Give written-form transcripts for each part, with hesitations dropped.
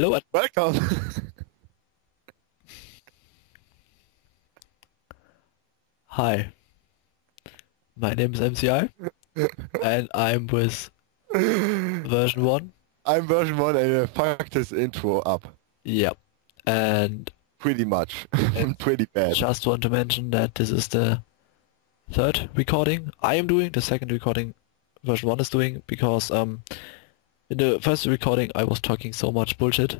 Hello and welcome. Hi, my name is MCI and I'm with version 1. I'm version 1 and I fucked this intro up. Yep. And Pretty much. Pretty bad. just want to mention that this is the third recording I am doing. The second recording version 1 is doing because in the first recording I was talking so much bullshit.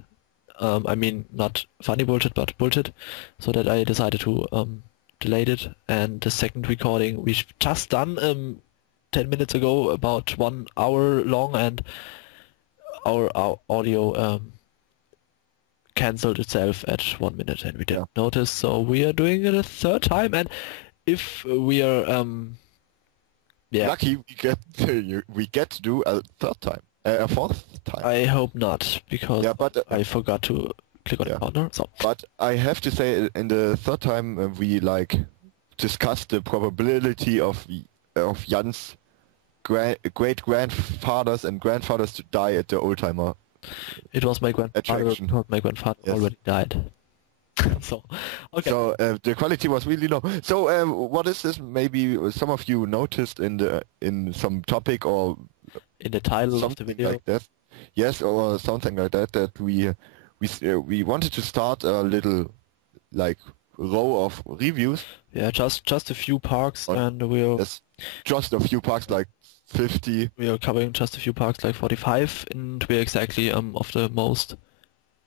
I mean not funny bullshit but bullshit, so that I decided to delete it. And the second recording we've just done 10 minutes ago, about 1 hour long, and our audio cancelled itself at 1 minute and we didn't notice, so we are doing it a third time. And if we are Lucky we get to do a third time. A fourth time. I hope not, because but I forgot to click on the corner. So but I have to say, in the third time we discussed the probability of Jan's great grandfathers and grandfathers to die at the oldtimer. it was my grandfather. Attraction. My grandfather already died. So okay. So the quality was really low. So what is this? Maybe some of you noticed in some topic or in the title of the something video, like that. Yes, or something like that. That we wanted to start a little row of reviews. yeah, just a few parks, and Yes, just a few parks, like 50. we are covering just a few parks, like 45, and we're exactly of the most.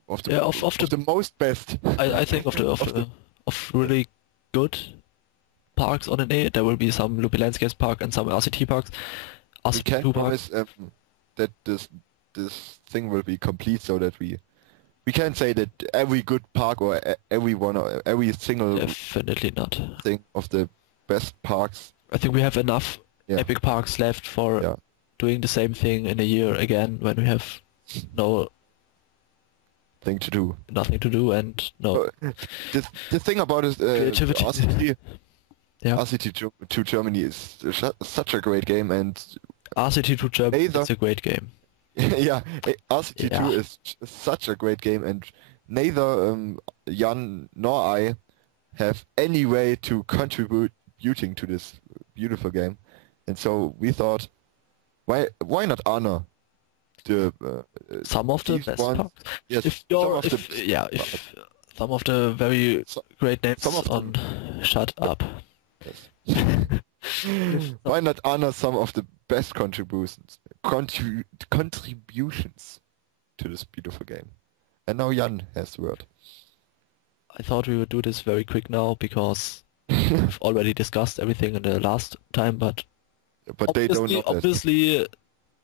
Of the Yeah, of the most best. I think of really good parks on an A. There will be some Loopy Landscapes Park and some RCT parks. We RCT can 2 parks. promise that this thing will be complete, so that we can say that every good park or every single Definitely not. thing of the best parks. I think we have enough epic parks left for doing the same thing in a year again, when we have Thing to do. nothing to do and no The thing about it, creativity. RCT, Yeah. RCT to Germany is such a great game, and RCT 2 Germany Neither- is a great game. RCT2 Yeah. is such a great game, and neither Jan nor I have any way to contributing to this beautiful game, and so we thought, why not honor the Some of the these best ones? parks. Yes, If some of the very great names some of on shut up. why not honor some of the best contributions to this beautiful game? And now Jan has the word. I thought we would do this very quick now because we've already discussed everything in the last time, but They don't know that. obviously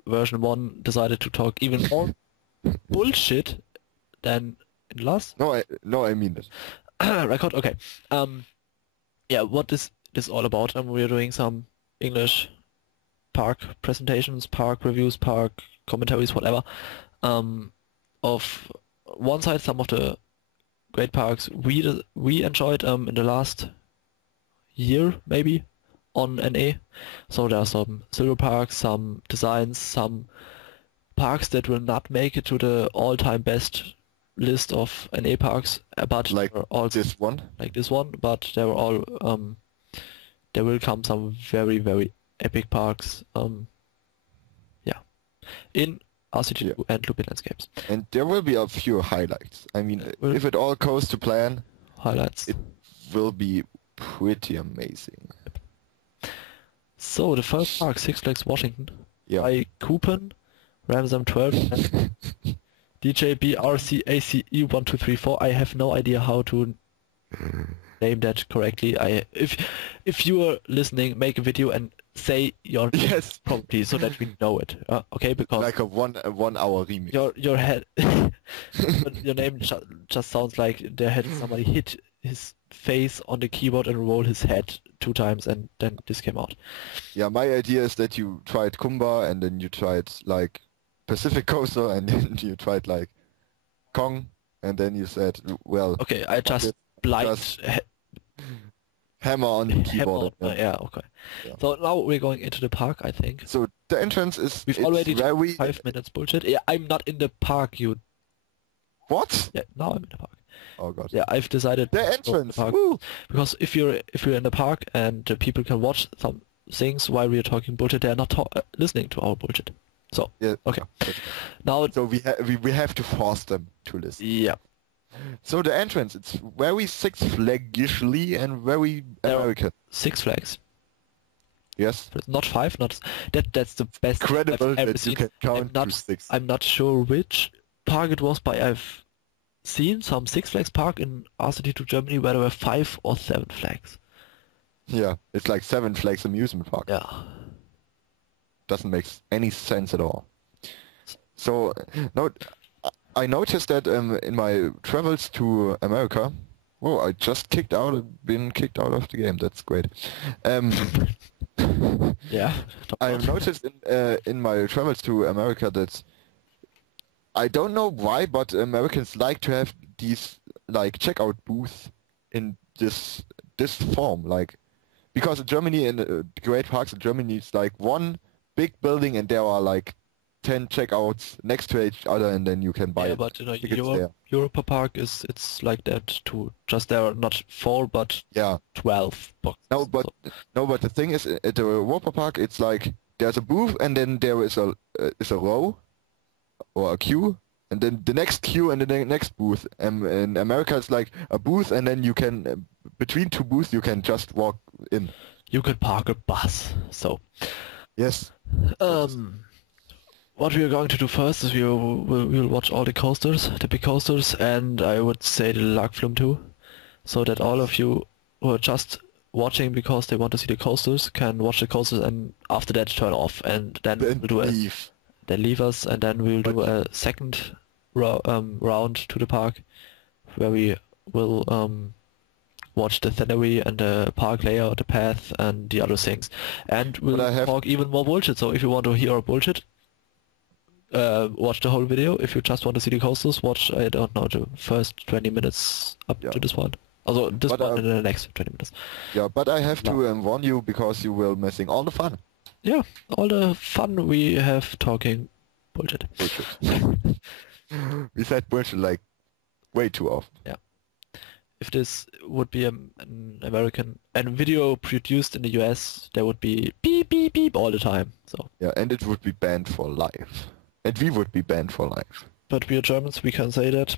version 1 decided to talk even more bullshit than in the last No, I mean it. record. Okay. Yeah, what is this all about? We're doing some English park presentations, park reviews, park commentaries, whatever. Of one side, some of the great parks we enjoyed in the last year, maybe, on NA. So there are some silver parks, some designs, some parks that will not make it to the all-time best list of NA parks, but Like they're all this one. like this one, but they were all there will come some very, very epic parks in RCT2 and Loopy Landscapes. And there will be a few highlights. I mean, Well- if it all goes to plan, Highlights. it will be pretty amazing. So the first park, SixFlags Washington, Yeah. by Coupon, Ramsam 12, and DJBRCACE1234. I have no idea how to name that correctly. If you are listening, make a video and say your name Yes. properly so that we know it. Okay, because Like a 1 hour remix. your head your name just sounds like somebody hit his face on the keyboard and roll his head 2 times, and then this came out. Yeah, my idea is that you tried Kumba, and then you tried like Pacific Coaster, and then you tried like Kong, and then you said, well, Okay, I just blind just hammer on the keyboard. yeah, okay. Yeah. So now we're going into the park, I think. So the entrance is We've it's already very 5 minutes bullshit. Yeah, I'm not in the park, you What? Yeah, now I'm in the park. Oh god. Yeah, I've decided The to go in entrance. the park. Woo! Because if you're in the park and people can watch some things while we are talking bullshit, they are not listening to our bullshit. So Yeah. okay, that's right. now So we have to force them to listen. yeah, So the entrance, it's very SixFlags-ishly and very There are American. Six Flags. Yes. Not five, not that. That's the best Incredible I've ever that you seen. can count I'm not. to 6. I'm not sure which park it was, but I've seen some Six Flags park in Assistentin, Germany, where there were 5 or 7 flags. Yeah, it's like 7 Flags amusement park. Yeah. Doesn't make any sense at all. So, no, I noticed that in my travels to America, oh, I just been kicked out of the game. That's great. Yeah. I've noticed in my travels to America that I don't know why, but Americans like to have these like checkout booths in this form, like because in Germany in the great parks in Germany it's like one big building and there are like 10 checkouts next to each other and then you can buy Yeah, it. but Tickets there. Europa Park it's like that too. Just there are not 4 but Yeah. 12 boxes. But the thing is at the Europa Park it's like there's a booth and then there is a row or a queue and then the next queue and the next booth. In America it's like a booth and then you can between 2 booths you can just walk in. You could park a bus. So Yes. what we are going to do first is we'll watch all the coasters, the big coasters, and I would say the Lagflum too, so that all of you who are just watching because they want to see the coasters can watch the coasters and after that turn off, and then Then we'll do leave. then leave us, and then we'll do a second round to the park where we will watch the scenery and the park layout, the path, and the other things, and we'll talk even more bullshit. So if you want to hear our bullshit, watch the whole video. If you just want to see the coasters, watch, I don't know, the first 20 minutes up to this point. Also this one and the next 20 minutes. Yeah, but I have to warn you because you will missing all the fun. Yeah, all the fun we have talking bullshit. We said bullshit like way too often. Yeah. If this would be an American video produced in the US, there would be beep beep beep all the time. So yeah, and it would be banned for life. And we would be banned for life. But we are Germans, we can say that.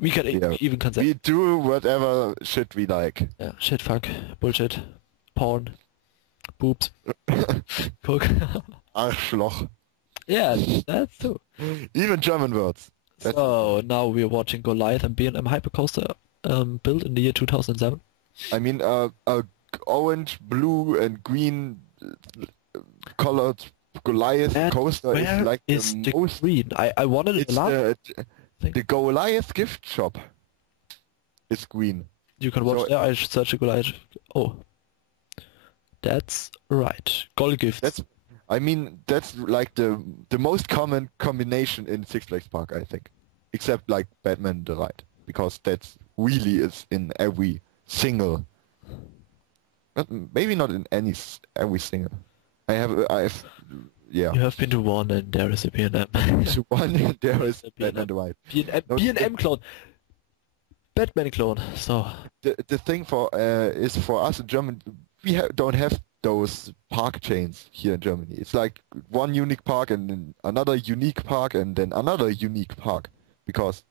We can even can say. We do whatever shit we like. Yeah, shit, fuck, bullshit, porn, boobs, cook. Arschloch. Yeah, that's true. Even German words. So now we're watching Goliath and B&M Hypercoaster built in the year 2007. I mean, a orange, blue, and green colored Goliath coaster is like the most green. I wanted it a lot. The Goliath gift shop is green. You can watch there. I search Goliath. Oh, that's right. Gold-Gift. That's like the most common combination in Six Flags Park, I think, except like Batman the Ride, because that's really is in every single. Maybe not in every single. Yeah. You have been to one and there is a B&M. To one and there is Batman the Ride. B&M clone. Batman clone. So the thing is for us in Germany, we don't have those park chains here in Germany. It's like one unique park and then another unique park and then another unique park, because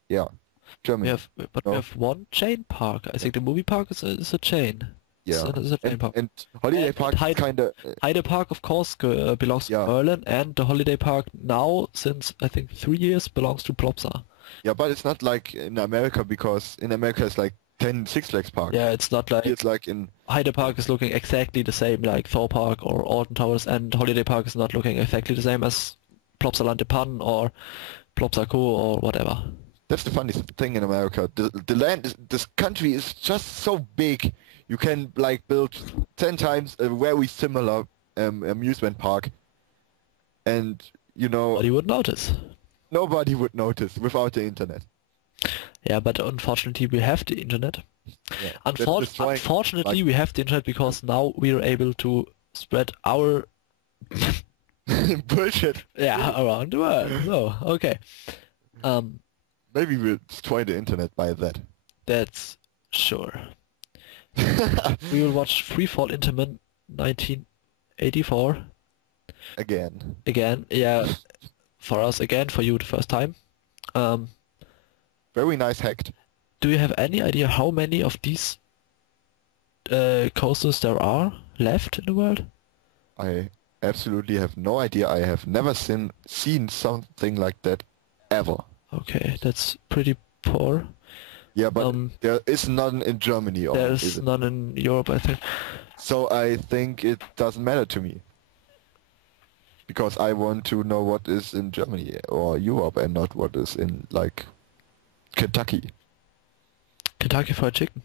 Germany. We have one chain park. I think the movie park is a chain. Yeah, it's a chain park. And holiday park kind of. Heide Park, of course, belongs to Berlin, and the holiday park now, since I think 3 years, belongs to Plopsa. Yeah, but it's not like in America, because in America it's like 10 Six Flags parks. Yeah, it's not like... It's like in... Heide Park is looking exactly the same like Thor Park or Alton Towers, and Holiday Park is not looking exactly the same as Plopsaland de Pan or Plopsa Co or whatever. That's the funny thing in America. The land, this country is just so big. You can like build 10 times a very similar amusement park, and nobody would notice. Nobody would notice without the internet. Yeah, but unfortunately we have the internet. Yeah, unfortunately we have the internet because now we are able to spread our bullshit. Yeah, around the world. So okay. Maybe we'll destroy the internet by that. That's sure. We will watch Freefall Intimate 1984 Again. again. Yeah, for us again, for you the first time. Um, Very nice hacked. do you have any idea how many of these coasters there are left in the world? I absolutely have no idea. I have never seen something like that ever. Okay, that's pretty poor. Yeah, but there is none in Germany, or is There's it? none in Europe, I think. So I think it doesn't matter to me. Because I want to know what is in Germany or Europe and not what is in, like, Kentucky. Kentucky Fried Chicken.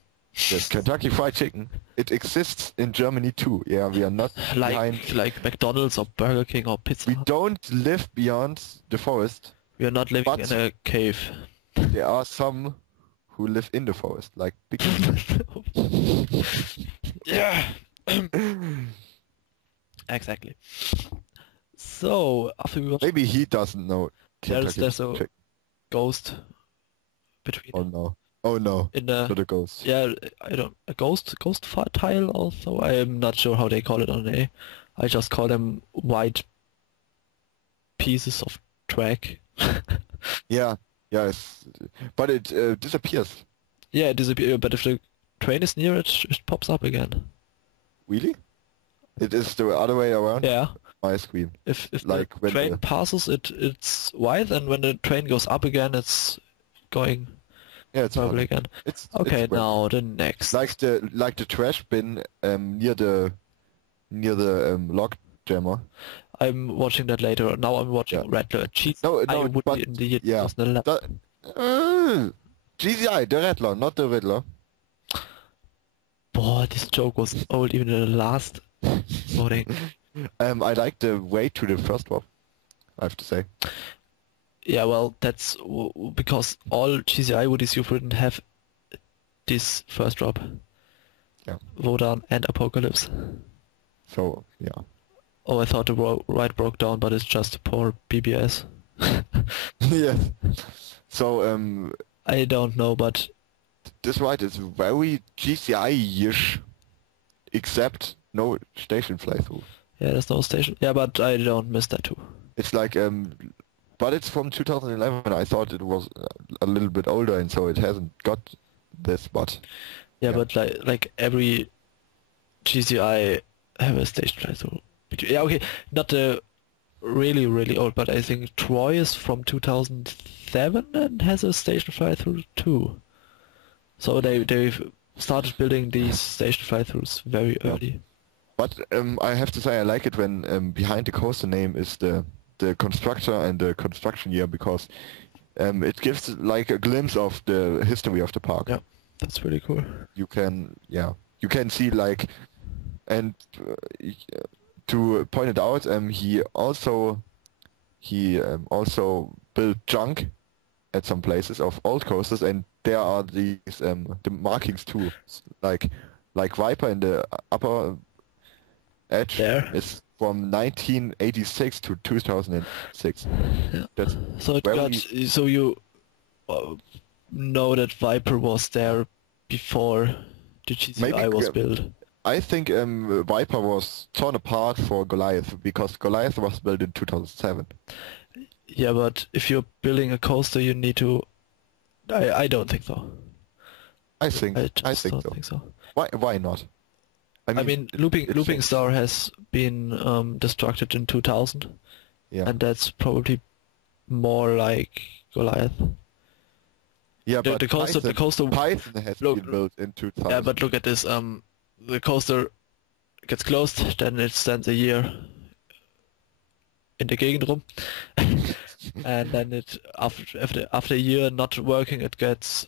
Yes, Kentucky Fried Chicken. It exists in Germany too. Yeah, we are not behind. Like McDonald's or Burger King or Pizza We Hut. don't live beyond the forest. We are not living But- in a cave. There are some who live in the forest, like big. Yeah. Exactly. So after we watch Maybe he doesn't know there's Kentucky a Fried Chicken. ghost between Oh no. Oh no. in the To the ghost. yeah I don't a ghost tile also. I am not sure how they call it on A. I just call them white pieces of track. Yeah. Yes. But it disappears. Yeah, it disappears, but if the train is near it, it pops up again. Really? It is the other way around? Yeah. My screen. If Like the when train the- passes it's white, and when the train goes up again it's going Yeah, it's purple funny. again. It's Okay, it's weird. now the next. Like the trash bin near the log jammer. I'm watching that later. Now I'm watching Yeah. Rattler. Cheese. No, I no, would but be in the year yeah. 2011. GCI, the Rattler, not the Riddler. Boah, this joke was old even in the last voting. I like the way to the first one, I have to say. Yeah, well, that's because all GCI woodies you've written have this first drop. Yeah. Wodan and Apocalypse. So yeah. Oh, I thought the ride broke down, but it's just poor BBS. Yeah. So I don't know, but this ride is very GCI-ish, except no station playthrough. yeah, there's no station. Yeah, but I don't miss that too. It's like but it's from 2011. I thought it was a little bit older, and so it hasn't got this. But Yeah, Yeah. but like every GCI have a station playthrough. Yeah, okay, not the really old, but I think Troy is from 2007 and has a station fly-through too. So they've started building these station fly-throughs very Yeah. early. But I have to say I like it when behind the coaster name is the constructor and the construction year, because it gives like a glimpse of the history of the park. Yeah, that's really cool. You can see like, and to point it out, he also built junk at some places of old coasters, and there are these the markings too, like Viper in the upper edge There. is from 1986 to 2006. Yeah. That's So it very- got so you know that Viper was there before the GCI Maybe, was built. I think Viper was torn apart for Goliath, because Goliath was built in 2007. Yeah, but if you're building a coaster, you need to. I don't think so. I think I just think don't so. think so. Why not? I mean, Looping it's- Star has been destructed in 2000, yeah, and that's probably more like Goliath. yeah, the- but the coaster- Python has Look- been built in 2000. Yeah, but look at this. The coaster gets closed, then it stands a year in the Gegenrum, and then it after a year not working, it gets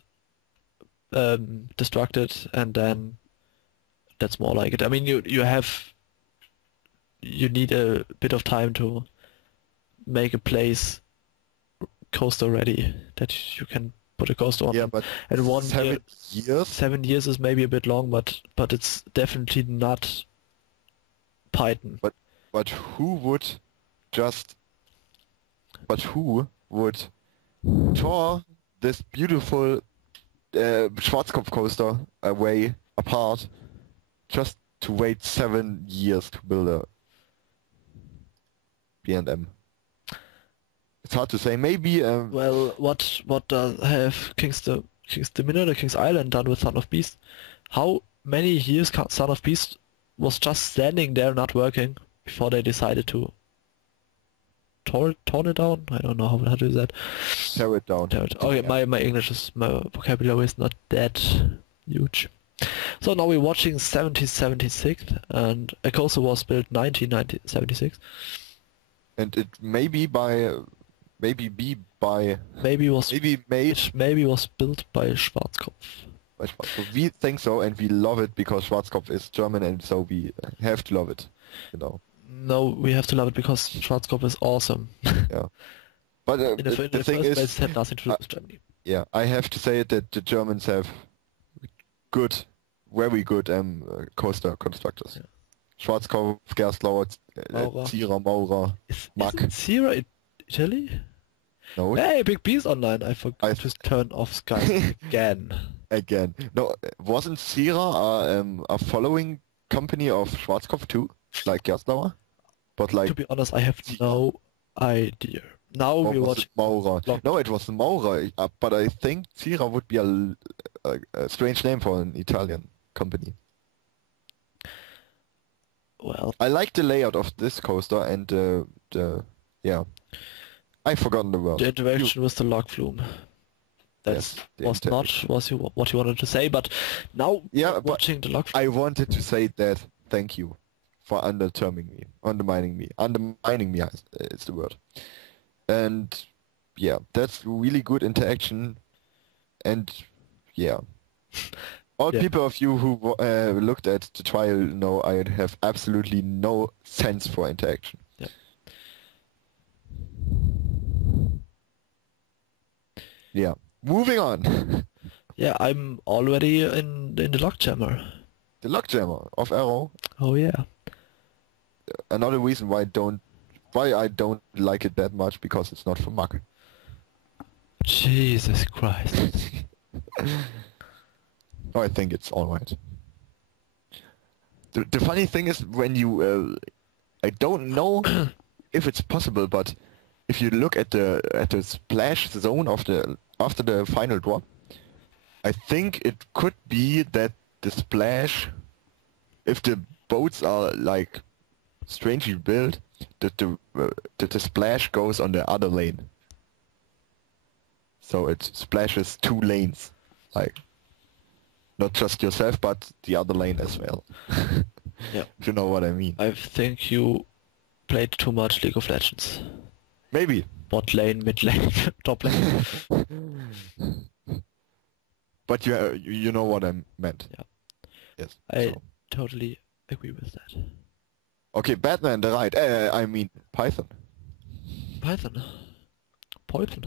destructed, and then that's more like it. I mean, you need a bit of time to make a place coaster ready that you can put a coaster on. Yeah, but and 1 year, 7 years. 7 years is maybe a bit long, but it's definitely not Python. But who would just? But who would tour this beautiful Schwarzkopf coaster away apart just to wait 7 years to build a B&M. It's hard to say. Maybe Well, what have King's Dominion or King's Island done with Son of Beast? How many years Son of Beast was just standing there not working before they decided to torn it down? I don't know how to do that. tear it down. Okay, my vocabulary is not that huge. So now we're watching 1776, and a coaster was built 1976. And it maybe was made Maybe was built by Schwarzkopf. by Schwarzkopf. We think so, and we love it because Schwarzkopf is German, and so we have to love it. No, we have to love it because Schwarzkopf is awesome. Yeah. But In the the first thing place, is, it had nothing to do with Germany. yeah, I have to say that the Germans have very good coaster constructors. Yeah. Schwarzkopf, Gerstlauer, Maurer. Zierer, Maurer, Mack. Isn't Sierra Italy? No, Hey, Big B's online. I forgot to turn off Skype again. again. No, wasn't Zierer a following company of Schwarzkopf too, like Gerstlauer? But like, To be honest, I have no idea. Now or we was watch. it Maurer? Lock- No, it was Maurer. But I think Zierer would be a strange name for an Italian company. Well, I like the layout of this coaster and yeah. I've forgotten the word. the interaction with the log flume. That Yes, the was not what you wanted to say, but now Yeah, we're but watching the log flume. I wanted to say that thank you for undermining me. Undermining me is the word. And yeah, that's really good interaction. And yeah. All Yeah. people of you who looked at the trial know I have absolutely no sense for interaction. Yeah. Yeah. Moving on. Yeah, I'm already in the log jammer. The Lockjammer of Arrow. Oh yeah. Another reason why I don't like it that much, because it's not for Mack. Jesus Christ. Oh, I think it's alright. The funny thing is when you I don't know if it's possible, but if you look at the splash zone of after the final drop, I think it could be that the splash, if the boats are like strangely built, that the splash goes on the other lane. So it splashes 2 lanes, like not just yourself but the other lane as well. Yeah. If you know what I mean. I think you played too much League of Legends. Maybe. Bot lane, mid lane, top lane. But you know what I meant. Yeah. Yes. I so. totally agree with that. Okay, Batman, the right. I mean Python. Python. Python.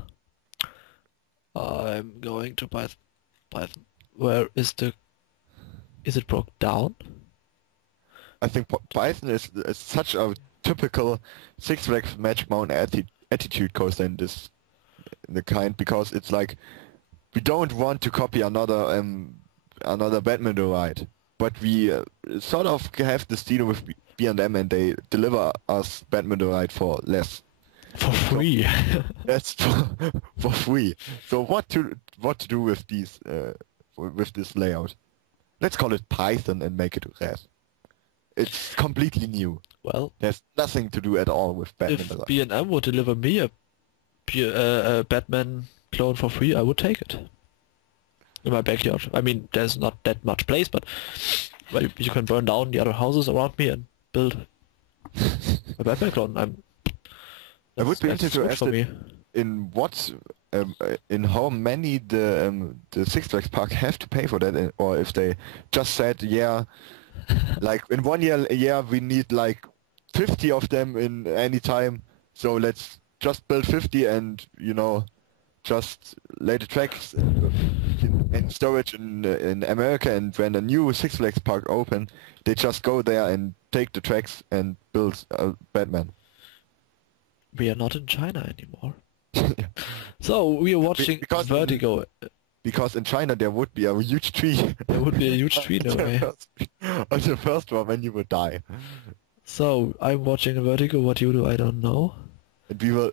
I'm going to Python. Where is it broke down? I think Python is such a typical SixFlags Magic Mountain attitude coaster in the kind, because it's like we don't want to copy another badminton ride, but we sort of have this deal with B&M and they deliver us badminton ride for less. For free. That's for free. So what to do with these with this layout? Let's call it Python and make it red. It's completely new. Well, There's nothing to do at all with Batman. if B&M would deliver me a Batman clone for free, I would take it. In my backyard. I mean, there's not that much place, but well, you can burn down the other houses around me and build a Batman clone. I would be that's interested good for me. in what, in how many the Six Flags Park have to pay for that, or if they just said, yeah, like in 1 year we need like 50 of them in any time, so let's just build 50 and just lay the tracks in storage in America, and when a new Six Flags Park open, they just go there and take the tracks and build a Batman. We are not in China anymore. So we are watching because Vertigo. Because in China there would be a huge tree. There would be a huge tree, no way. On the first one when you would die. So I'm watching Vertigo. What you do, I don't know. And we will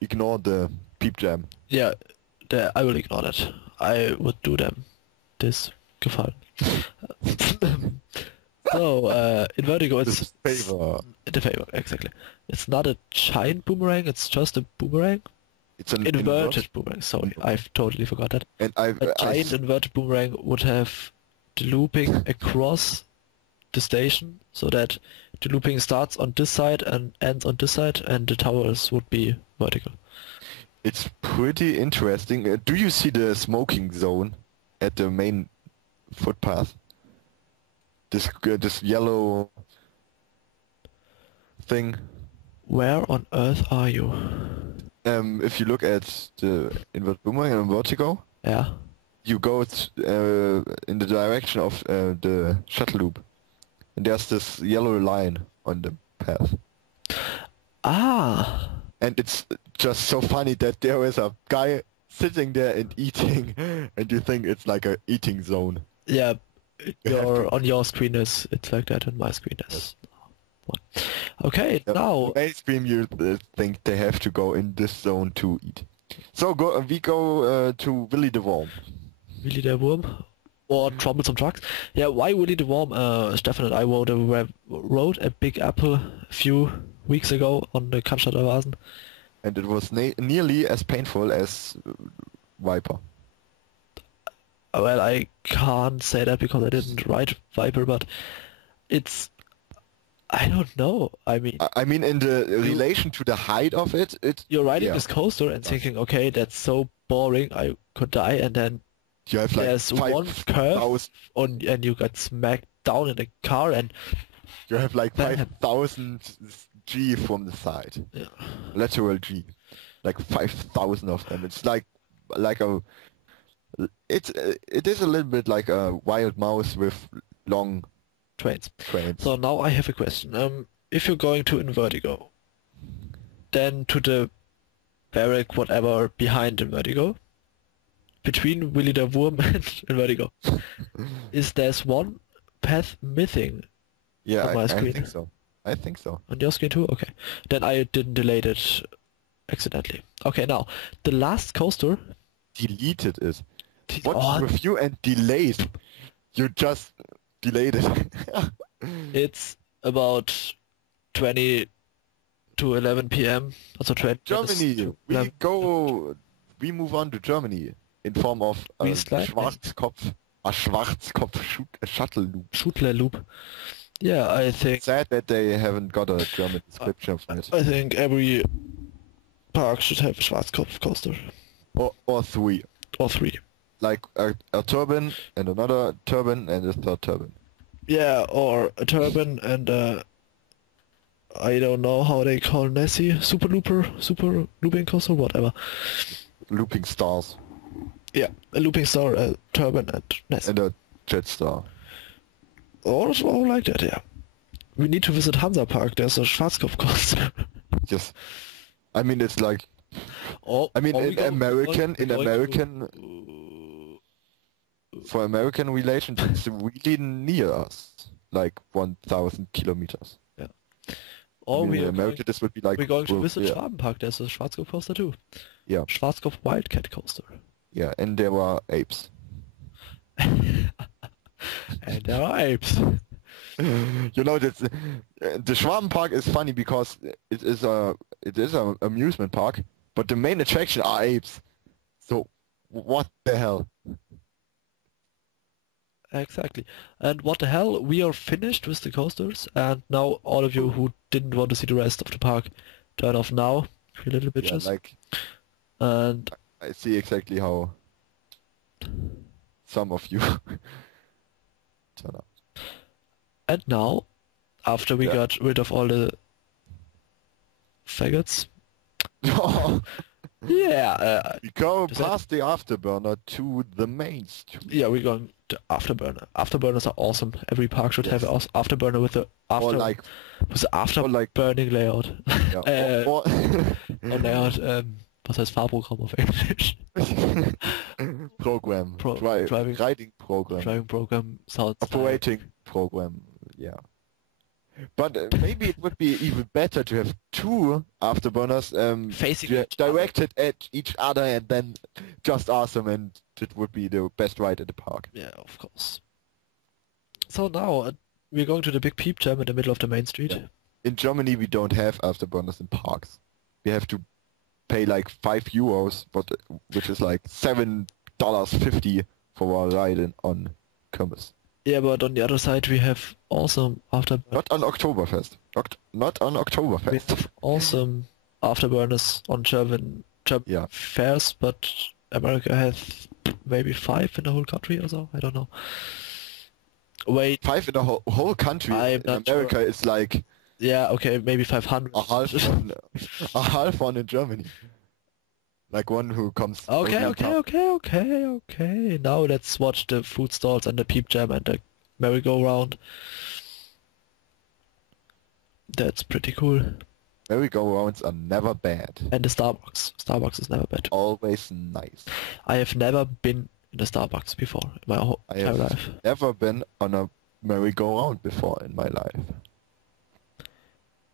ignore the peep jam. Yeah, I will ignore that. I would do them. This gefallen. So in Vertigo, it's Favor. the favor, exactly. It's not a giant boomerang. It's just a boomerang. It's an Inverted boomerang. Sorry, I've totally forgot that. And A giant inverted boomerang would have the looping across the station, so that the looping starts on this side and ends on this side, and the towers would be vertical. It's pretty interesting. Do you see the smoking zone at the main footpath? This yellow thing. Where on earth are you? If you look at the inverted boomerang and vertigo, Yeah. you go in the direction of the shuttle loop, and there's this yellow line on the path. Ah. And it's just so funny that there is a guy sitting there and eating, and you think it's like a eating zone. Yeah. On your screen it's like that, and my screen is one. Okay, now Mainstream, you think they have to go in this zone to eat. So we go to Willy the Worm. Willy der Wurm or Troublesome Trucks. Yeah, why Willy the Worm? Stefan and I wrote a Big Apple a few weeks ago on the Cannstatter Vasen. And it was nearly as painful as Viper. Well, I can't say that because I didn't write Viper, but it's... I don't know. I mean... I mean, in the relation to the height of it, You're riding yeah. this coaster and thinking, okay, that's so boring, I could die, and then You have like there's one curve 5,000. and you got smacked down in the car, and You have like Bam. 5,000 G from the side. yeah. Lateral G. Like 5,000 of them. It's like a... It is a little bit like a wild mouse with long Trains. trains. So now I have a question. If you're going to Invertigo, then to the barrack, whatever, behind Invertigo, between Willy der Wurm and Invertigo, is there's one path missing Yeah, on my I screen? think so. I think so. On your screen too? Okay. Then I didn't delete it accidentally. Okay, now, the last coaster... Deleted it. What's What's with you and delayed? You just delayed it. It's about 20 to 11 p.m. Also 20 Germany. We move on to Germany in form of a We slide. Schwarzkopf shuttle loop. Schutler loop. Yeah, I think Sad that they haven't got a German description of it. I think every park should have a Schwarzkopf coaster. Or three. Or three. Like a turbine and another turbine and a third turbine. Yeah, or a turbine and I don't know how they call Nessie, super looping coaster, whatever. Looping stars. Yeah, a looping star, a turbine and Nessie. And a jet star. Or like that, yeah. We need to visit Hansa Park, there's a Schwarzkopf coaster. Yes. I mean, it's like... Or, I mean, or we in go- American... we're going American... For American relations, it's really near us. Like 1,000 kilometers. Or I mean, we in are America, this would be like... we're going to visit yeah. Schwaben Park, there's a Schwarzkopf coaster too. Yeah. Schwarzkopf Wildcat coaster. Yeah, and there were apes. And there are apes. You know, the Schwaben Park is funny because it is a amusement park, but the main attraction are apes. So what the hell? Exactly. And what the hell, we are finished with the coasters, and now all of you who didn't want to see the rest of the park, turn off now, you little Yeah, bitches. like And I see exactly how some of you turn out. and now, after we Yeah. got rid of all the faggots, yeah, We go Does that- past the afterburner to the main street. yeah, we're going to Afterburner. Afterburners are awesome. Every park should have an afterburner with the Or like, after or like, burning layout. yeah, or Or layout, Was heißt Fahrprogramm auf Englisch? Program. Driving Riding program. driving program sounds Operating program. Yeah. But maybe it would be even better to have two afterburners facing directed at each other and then just awesome, and it would be the best ride at the park. Yeah, of course. So now we're going to the big peep jam in the middle of the main street. Yeah. In Germany we don't have afterburners in parks. We have to pay like €5, which is like $7.50 for a ride on Kirmes. Yeah, but on the other side we have awesome afterburners. Not on Oktoberfest. Not on We Oktoberfest. have awesome afterburners on German Yeah. fairs, but America has maybe 5 in the whole country or so. I don't know. Wait, 5 in the whole country. I'm In not America it's like yeah, okay, maybe 500. a half one in Germany. Like one who comes. Okay, only on okay. Now let's watch the food stalls and the peep jam and the merry-go-round. That's pretty cool. Merry-go-rounds are never bad. And the Starbucks. Starbucks is never bad. Always nice. I have never been in the Starbucks before in my whole I entire have life. never been on a merry-go-round before in my life.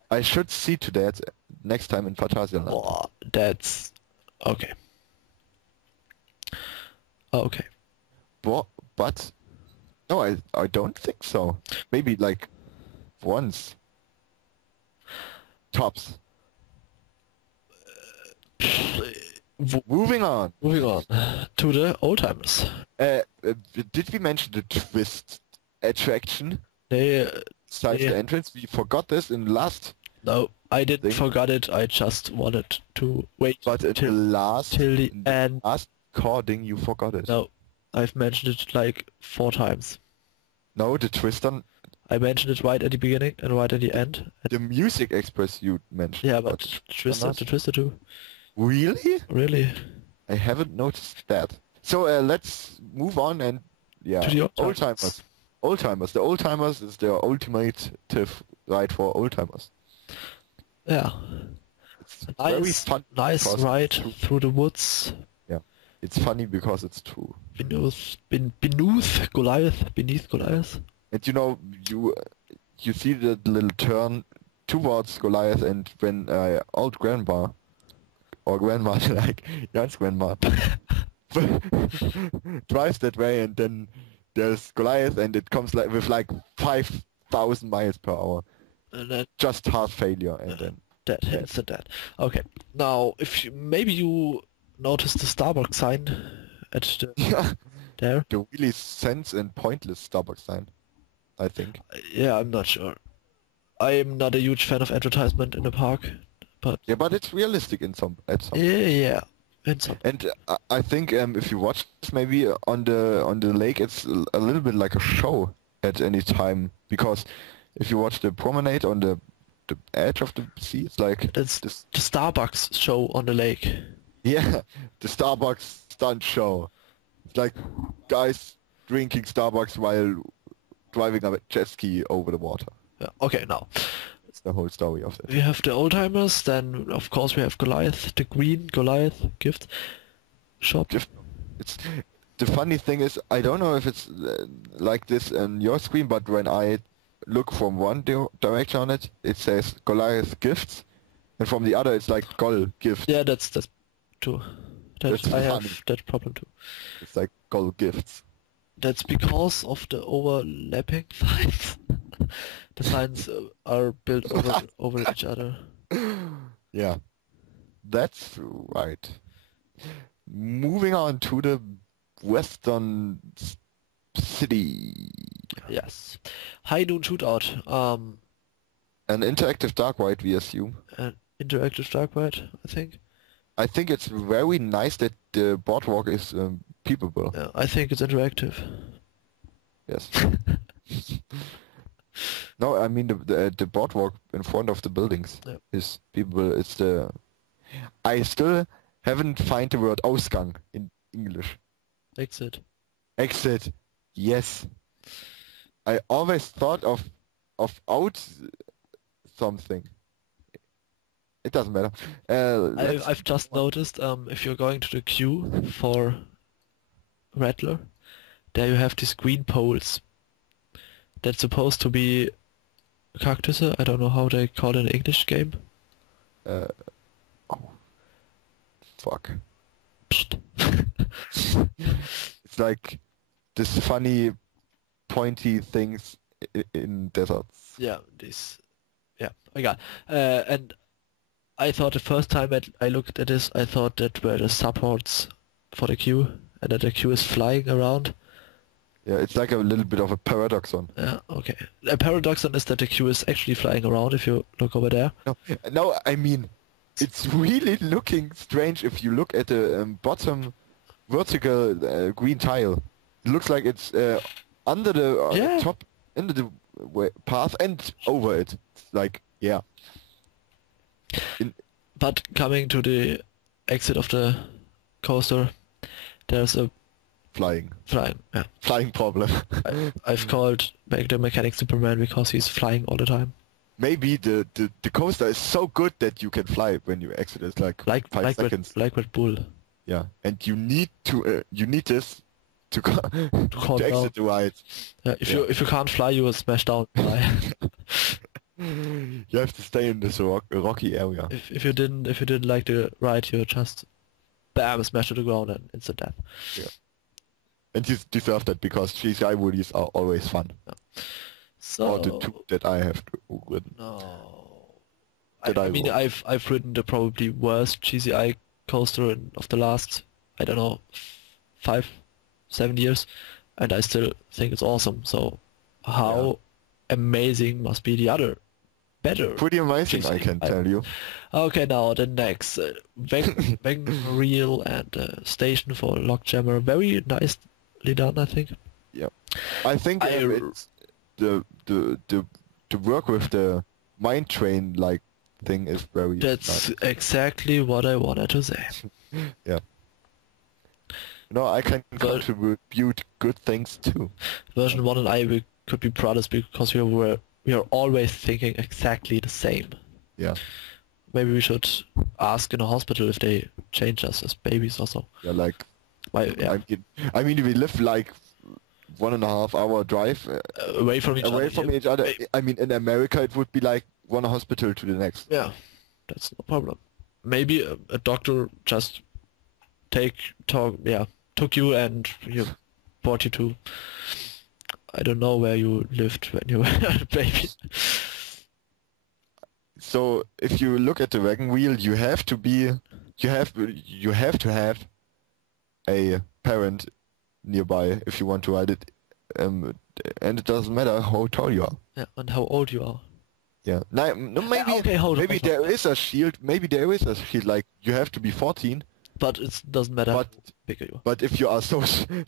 I should see to that next time in Phantasialand. Oh, that's okay. Okay. But no, I don't think so. Maybe like once. Tops. Moving on. Moving on to the old-timers. Did we mention the twist attraction They besides yeah. the entrance? We forgot this in last, No, I didn't Thing. forget it. I just wanted to wait but in the last, till the in the end. last recording you forgot it. No, I've mentioned it like 4 times. No, the twist on I mentioned it right at the beginning and right at the end. the Music Express you mentioned. Yeah, but the Twister too. Really? Really? I haven't noticed that. So let's move on and yeah, To the old old-timers. timers. Old timers. The old timers is the ultimate ride for old timers. Yeah. It's very Nice, fun. nice because ride it's true. through the woods. Yeah, it's funny because it's true. Beneath Goliath. And you know, you see the little turn towards Goliath, and when old grandma or grandma like Jan's grandma drives that way, and then there's Goliath, and it comes like with like 5,000 miles per hour. And then Just hard failure, and then that hits the dead. Okay. Now, if maybe you noticed the Starbucks sign at the there. the really sense and pointless Starbucks sign, I think. Yeah, I'm not sure. I'm not a huge fan of advertisement in the park, but Yeah, but it's realistic at some. yeah. In some. And I think if you watch this, maybe on the lake, it's a little bit like a show at any time, because if you watch the promenade on the edge of the sea, it's like That's this. the Starbucks show on the lake. Yeah, the Starbucks stunt show. It's like guys drinking Starbucks while driving a jet ski over the water. Yeah. Okay, now That's the whole story of it. we have the old timers. Then of course we have Goliath, the green Goliath gift shop. It's the funny thing is, I don't know if it's like this on your screen, but when I look from one direction on it, it says Goliath gifts, and from the other it's like Gol gift. Yeah, that's true. That's I funny. have that problem too. It's like Gol gifts. That's because of the overlapping signs. The signs are built over each other. Yeah, that's right. Moving on to the western city. Yes. High Noon Shootout. An interactive dark ride, we assume. An interactive dark ride, I think. I think it's very nice that the boardwalk is peepable. Yeah, I think it's interactive. Yes. No, I mean the boardwalk in front of the buildings Yeah. is peepable. It's the. I still haven't find the word Ausgang in English. Exit. Exit. Yes. I always thought of out something it doesn't matter. I've just noticed, if you're going to the queue for Rattler, there you have these green poles. That's supposed to be cactus. I don't know how they call it in English game. Oh, fuck. Psst. It's like this funny, pointy things in deserts. Yeah, this. Yeah, I got. And I thought the first time I looked at this, I thought that were the supports for the queue, and that the queue is flying around. Yeah, it's like a little bit of a paradoxon. Yeah, okay. A paradoxon is that the queue is actually flying around if you look over there. No, I mean, it's really looking strange if you look at the bottom vertical green tile. It looks like it's under the Yeah. top, under the path and over it. It's like, yeah. But coming to the exit of the coaster, there's a Flying flying problem. I've called back the mechanic Superman because he's flying all the time. Maybe the coaster is so good that you can fly when you exit. It's like 5 seconds. Like Red Bull. Yeah, and you need this to calm to down. exit the ride. Yeah, if you can't fly, you will smash down. You have to stay in this rocky area. If you didn't like the ride, you just bam smash to the ground and instant death. Yeah. And you deserve that because GCI woodies are always fun. So Or the two that I have ridden. no, That I mean wrote. I've ridden the probably worst GCI coaster of the last, I don't know, 5-7 years, and I still think it's awesome. So how amazing must be the other better? Pretty amazing, I can tell you. Okay, now the next Wenn reel and station for Lockjammer. Very nicely done, I think. Yeah, I think it's the work with the mine train like thing is very. That's nice. exactly what I wanted to say. Yeah. No, I can contribute good things too. Version 1 and I could be brothers because we are always thinking exactly the same. Yeah. Maybe we should ask in a hospital if they change us as babies or so. Yeah, like. Why, yeah. I mean, we live like 1.5 hour drive Away from each other. I mean, in America it would be like one hospital to the next. Yeah, that's no problem. Maybe a doctor just took you and brought you to, I don't know where you lived when you were a baby. So if you look at the wagon wheel, you have to have a parent nearby if you want to ride it, and it doesn't matter how tall you are. Yeah, and how old you are. Yeah. No, maybe Okay, hold on. maybe there is a shield. Maybe there is a shield like you have to be 14. But it doesn't matter But- how big you are. But if you are so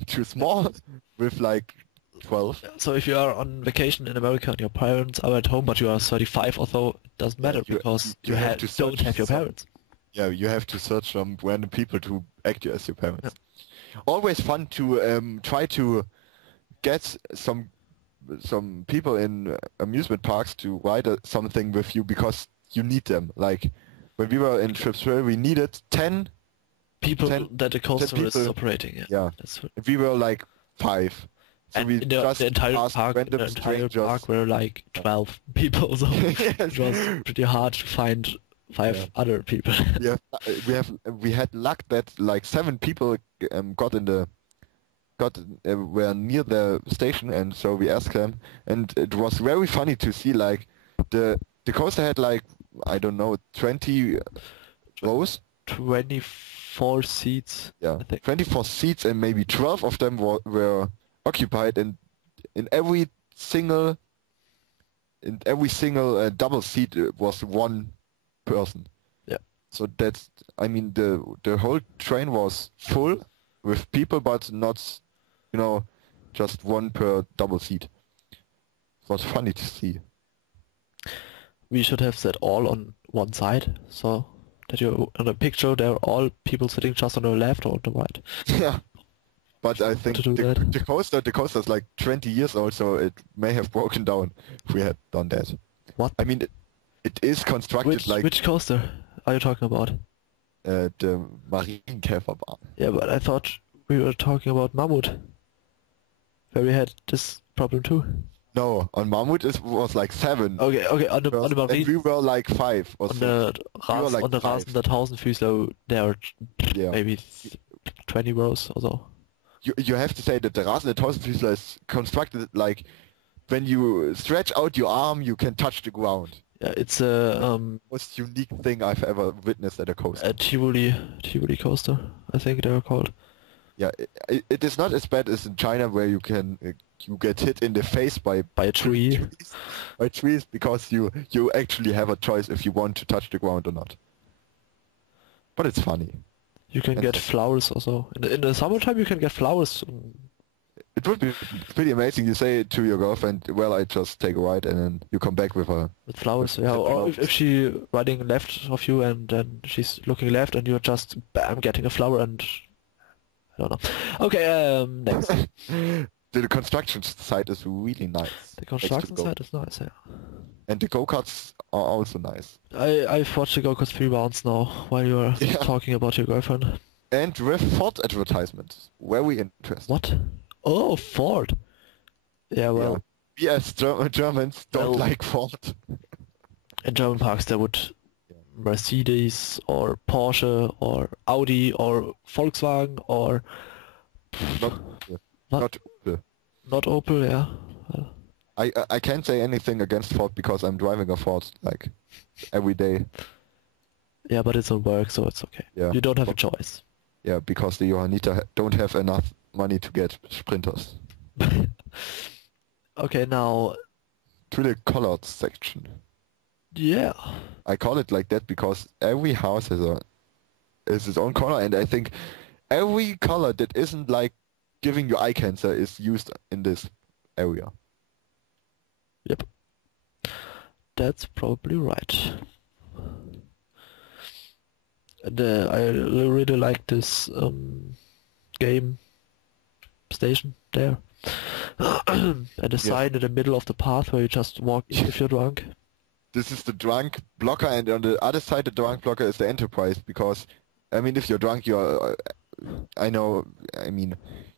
too small, with like 12. So if you are on vacation in America and your parents are at home, but you are 35 or so, it doesn't matter because you you have to don't search have your some- parents. Yeah, you have to search some random people to act you as your parents. Always fun to try to get some people in amusement parks to ride something with you because you need them. Like when we were in Tripsville, we needed 10. People 10 that the coaster is people. operating. Yeah. Yeah, That's we were like 5. So and we in the just entire asked park, in random the entire strangers. park were like 12 people, so Yes. it was pretty hard to find 5 Yeah. other people. we had luck that like 7 people were near the station, and so we asked them, and it was very funny to see like the coaster had like, I don't know, 20 rows. 24 seats. Yeah, I think. 24 seats, and maybe 12 of them were occupied, and in every single double seat was one person. Yeah. So that's, I mean, the whole train was full with people, but not, just one per double seat. It was funny to see. We should have said all on one side, so that you on a picture there are all people sitting just on the left or on the right. Yeah. But I think To do that. the coaster's like 20 years old, so it may have broken down if we had done that. What? I mean, it is constructed like Which coaster? are you talking about? The Marienkäferbahn. Yeah, but I thought we were talking about Mammut, where we had this problem too. No, on Mammut it was like 7. Okay, on the And Marine, we were like 5 or on 6. the We were Rasen, like on the 5. Rasen der Tausendfüßler, there are Yeah. maybe 20 rows or so. You have to say that the Rasen der Tausendfüßler is constructed like when you stretch out your arm, you can touch the ground. Yeah, it's a Most unique thing I've ever witnessed at a coaster. Tivoli coaster, I think they were called. Yeah, it is not as bad as in China where you can you get hit in the face by a tree. trees because you actually have a choice if you want to touch the ground or not. But it's funny. You can get flowers also. In the summertime you can get flowers. It would be pretty amazing. You say to your girlfriend, well, I just take a ride and then you come back with a... With flowers, with yeah. Or flowers. if she riding left of you and then she's looking left and you're just, bam, getting a flower and... I don't know. Okay, next. The construction site is really nice. The construction site is nice, yeah. And the go-karts are also nice. I've watched the go-karts 3 rounds now while you were talking about your girlfriend. And with Ford advertisements. Very interesting. What? Oh, Ford. Yeah, well... Yeah. We as Germans don't like Ford. In German parks there would Mercedes or Porsche or Audi or Volkswagen or... Not Opel. Not Opel, yeah. I can't say anything against Ford because I'm driving a Ford like every day. Yeah, but it's on work, so it's okay. Yeah. You don't have a choice. Yeah, because the Johanniter don't have enough money to get sprinters. Okay, now... To the colored section. Yeah. I call it like that because every house has its own color, and I think every color that isn't like giving you eye cancer is used in this area. Yep. That's probably right. And I really like this game station there. And a sign in the middle of the path where you just walk if you're drunk. This is the drunk blocker, and on the other side the drunk blocker is the enterprise, because I mean if you're drunk you're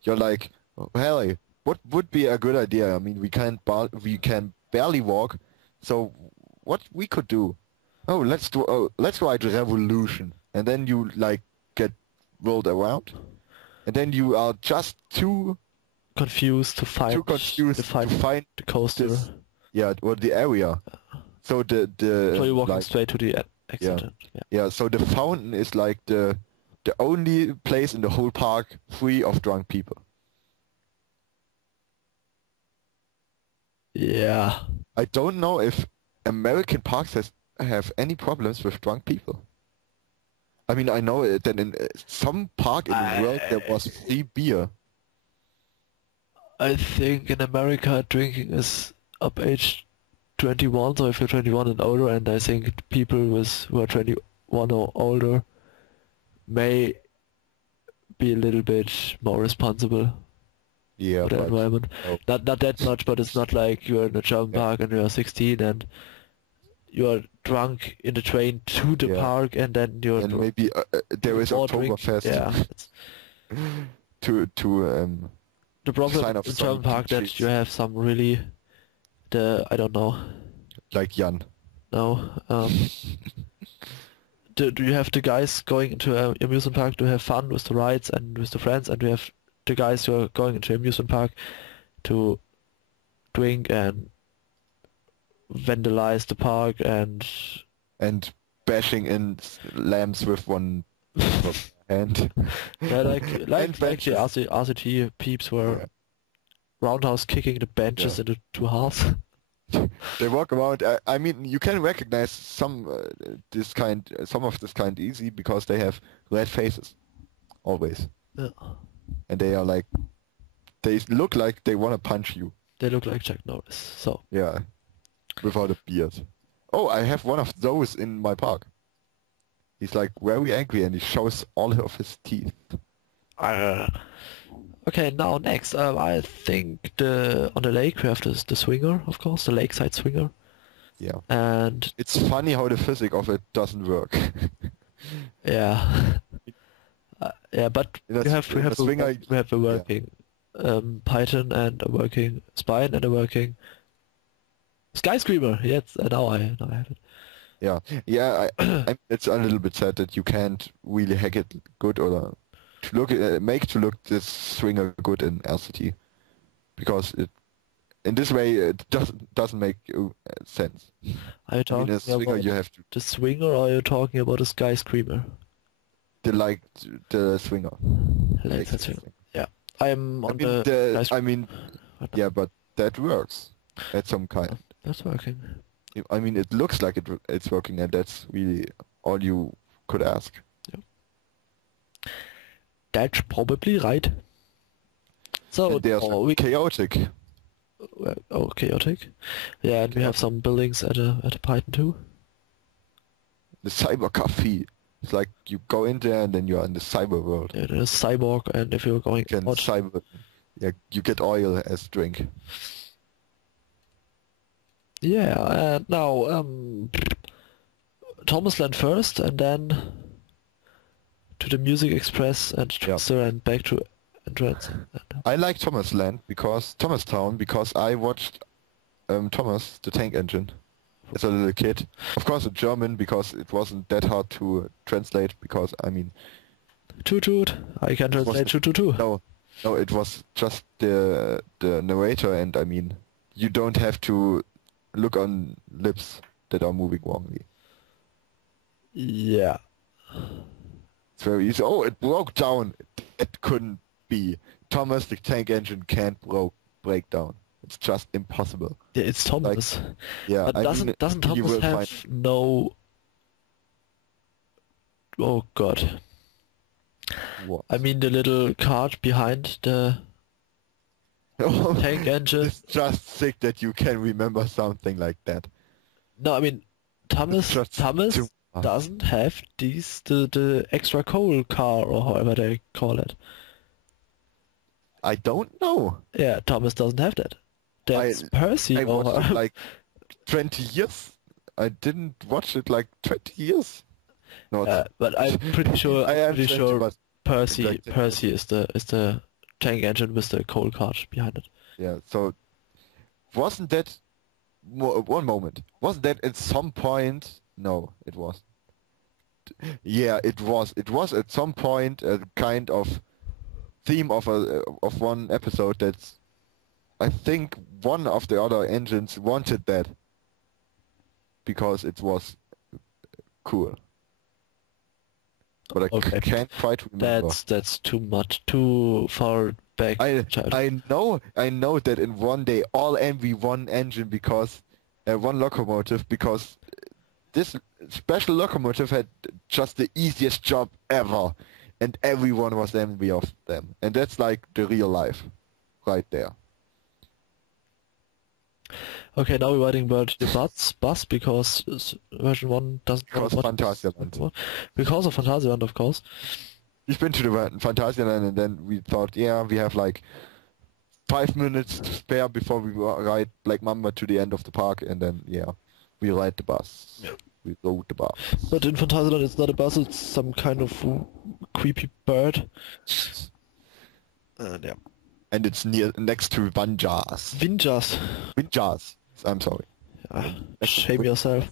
you're like, hey, what would be a good idea? I mean we can barely walk, so what we could do? Oh, let's ride Revolution, and then you like get rolled around, and then you are just too confused to find the coaster. Or the area. So so you're walking straight to the exit. Yeah. So the fountain is like the only place in the whole park free of drunk people. Yeah. I don't know if American parks have any problems with drunk people. I mean, I know that in some park in the world there was free beer. I think in America drinking is up age 21, so if you're 21 and older, and I think people who are 21 or older may be a little bit more responsible Yeah, for the environment. Not that much, but it's not like you're in a German park and you're 16 and you're drunk in the train to the park, and then you're... And maybe there is Oktoberfest. Yeah. The problem in German park that you have some really... I don't know. Like Jan. No. Do you have the guys going into an amusement park to have fun with the rides and with the friends, and you have the guys who are going into an amusement park to drink and vandalize the park and bashing in lamps with one hand. Yeah, like the RCT peeps were roundhouse kicking the benches into two halves. They walk around. I mean, you can recognize some of this kind easy because they have red faces, always. Yeah. And they are like, they look like they want to punch you. They look like Chuck Norris. So. Yeah, without a beard. Oh, I have one of those in my park. He's like very angry and he shows all of his teeth. Okay, now next, I think on the lake we have the swinger, of course, the lakeside swinger. Yeah. And It's funny how the physics of it doesn't work. yeah, yeah, but In we have a swinger, a yeah. working Python and a working spine and a working skyscraper. Yes, now I have it. Yeah, yeah. It's a little bit sad that you can't really hack it good or to look this swinger good in RCT because in this way it doesn't make sense. Are you I mean, talking a swinger about you have to the swinger, or are you talking about a skyscraper? the swinger. Like that swinger. Yeah, I'm on the skyscraper. Yeah, but that works at some kind. That's working. I mean, it looks like it's working, and that's really all you could ask. That's probably right. So And there's chaotic. chaotic. Yeah, and we have some buildings at a Python too. The cyber cafe. It's like you go in there and then you're in the cyber world. Yeah, there's cyborg, and if you're going You can out, yeah, you get oil as drink. yeah, and now Thomas Land first, and then to the Music Express and transfer and back to entrance. I like Thomastown because I watched Thomas the Tank Engine as a little kid. Of course in German because it wasn't that hard to translate because I mean Toot toot. I can translate toot toot toot. No, it was just the narrator, and I mean you don't have to look on lips that are moving wrongly. Yeah. It's very easy. Oh, it broke down. It couldn't be. Thomas the Tank Engine can't break down. It's just impossible. Yeah, it's Thomas. Like, yeah, but doesn't Thomas have no? Oh God. What? I mean the little card behind the tank engine. It's just sick that you can remember something like that. No, I mean Thomas doesn't have the extra coal car or however they call it. I don't know. Yeah, Thomas doesn't have that. That's Percy. I watched it like 20 years. I didn't watch it like 20 years. No, but I'm pretty sure. Percy is the tank engine with the coal cart behind it. Yeah. So wasn't that one moment? Wasn't that at some point? No, it was. Yeah, it was. It was at some point a kind of theme of one episode that's. I think one of the other engines wanted that because it was cool. But I can't quite remember. That's too far back. I know that in one day all envy one engine because one locomotive because this special locomotive had just the easiest job ever, and everyone was envy of them, and that's like the real life, right there. Okay, now we're writing about the bus because version 1 doesn't... Because Phantasialand. Because of Phantasialand, of course. We've been to the Phantasialand and then we thought, yeah, we have like 5 minutes to spare before we ride Black Mamba to the end of the park, and then, yeah, we ride the bus. Yeah. We rode the bus. But in Phantasialand it's not a bus, it's some kind of creepy bird. Yeah. And it's next to Vinjas. Vinjas. I'm sorry. Shame yourself.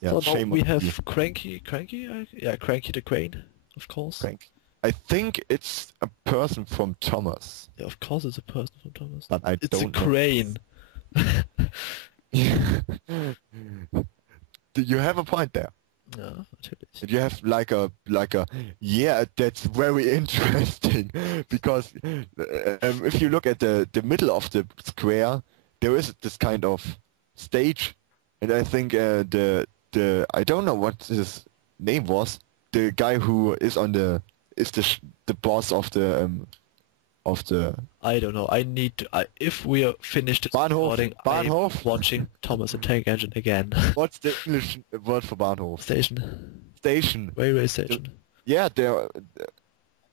Yeah, so now we have Cranky the Crane, of course. I think it's a person from Thomas. Yeah, of course it's a person from Thomas. But it's a crane. You have a point there. Yeah, natürlich. You have like a yeah, that's very interesting because if you look at the middle of the square, there is this kind of stage, and I think the I don't know what his name was. The guy who is the boss of the I don't know. I need to. If we are finished this recording, I'm watching Thomas the Tank Engine again. What's the English word for Bahnhof? Station. Railway station. Yeah,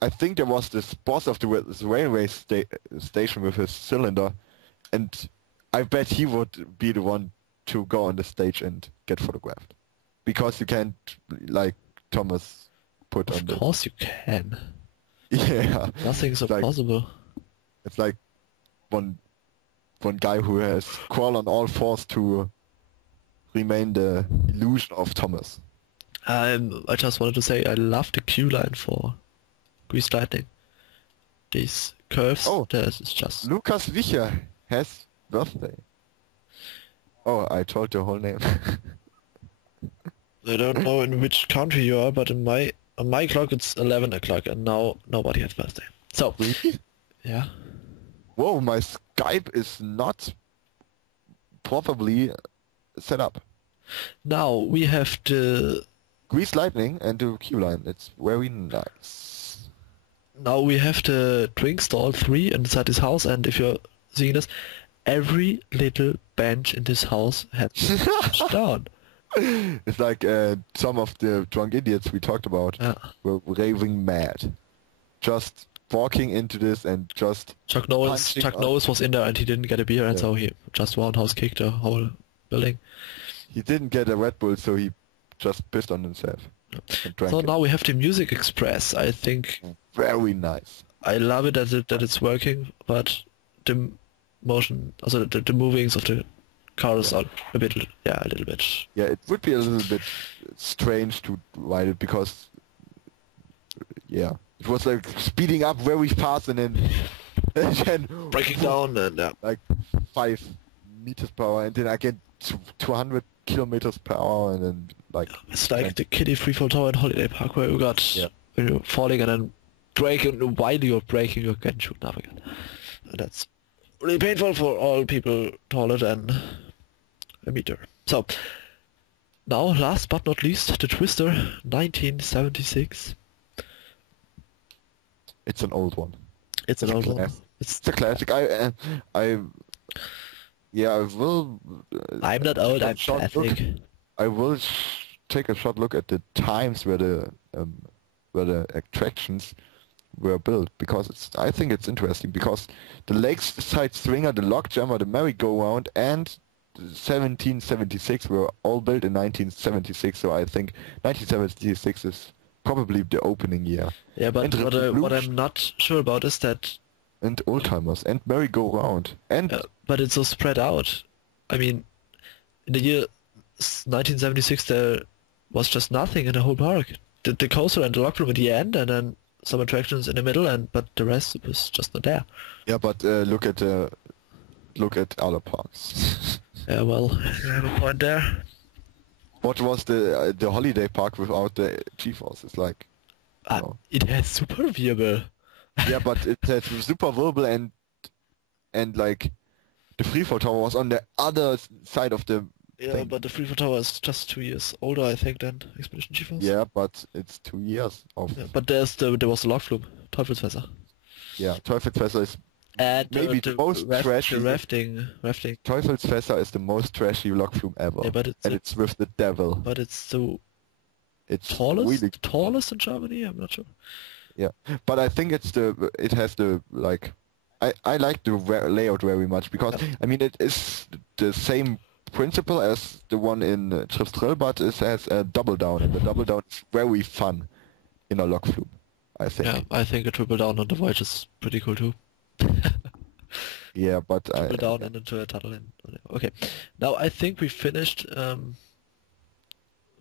I think there was this boss of the railway station with his cylinder, and I bet he would be the one to go on the stage and get photographed. Because you can't, like Thomas put on Of course you can. Yeah. Nothing's Like- impossible. It's like one guy who has crawled on all fours to remain the illusion of Thomas. I just wanted to say I love the queue line for Grease Lightning. These curves, Oh. this is just... Lucas Wicher has birthday. Oh, I told the whole name. I don't know in which country you are, but on my clock it's 11 o'clock and now nobody has birthday. So, Really? yeah. Whoa, my Skype is not properly set up. Now we have the... Grease Lightning and the queue line. It's very nice. Now we have the drink stall 3 inside this house, and if you're seeing this, every little bench in this house had been pushed down. It's like some of the drunk idiots we talked about Yeah. were raving mad. Just walking into this and just... Chuck Punching Norris was in there and he didn't get a beer, and Yeah. so he just roundhouse kicked the whole building. He didn't get a Red Bull, so he just pissed on himself. And drank So it. now we have the Music Express. I think Very nice. I love it that it's working, but the motion, also the movings of the cars are a little bit. Yeah, it would be a little bit strange to ride it because, yeah, it was like speeding up very fast and then Breaking down and yeah. like 5 meters per hour and then again 200 kilometers per hour and then like... It's like the kiddie freefall tower in Holiday Park where you got when you're falling and then braking, while you're braking you get shooting up again. And that's really painful for all people taller than a meter. So now last but not least the Twister 1976. It's an old one. It's an old one. Classic. It's It's a classic. I will... I'm not old, take a I'm short look. classic. I will take a short look at the times where the attractions were built because I think it's interesting because the lakeside swinger, the log jammer, the merry-go-round, and 1776 were all built in 1976. So I think 1976 is probably the opening year. Yeah, but And what Revolution. I'm not sure about is that And old-timers and merry-go-round and but it's so spread out. I mean, in the year 1976 there was just nothing in the whole park. The coaster and the locker room at the end, and then some attractions in the middle, but the rest was just not there. yeah, but look at other parks. Yeah, well, you have a point there. What was the holiday park without the G-force? It's like, no. It has super Wirbel. Yeah, but it had super Wirbel and like the freefall tower was on the other side of the Yeah, thing. but the Freefall Tower is just 2 years older, I think, than Expedition GeForce. Yeah, but it's 2 years of Yeah, but there was the Lockflume, Teufelsfässer. Teufelsfässer is And maybe the most trashy. The rafting. Teufelsfässer is the most trashy log flume ever. Yeah, but and it's with the devil. But it's the It's tallest really tallest in Germany. I'm not sure. yeah. But I think it has the like I like the layout very much because I mean it is the same principle as the one in Tripstrill, but it has a double down, and the double down is very fun in a log flume, I think. Yeah, I think a triple down on the voyage is pretty cool too. Yeah, but Triple down and into a tunnel in. Okay, now I think we finished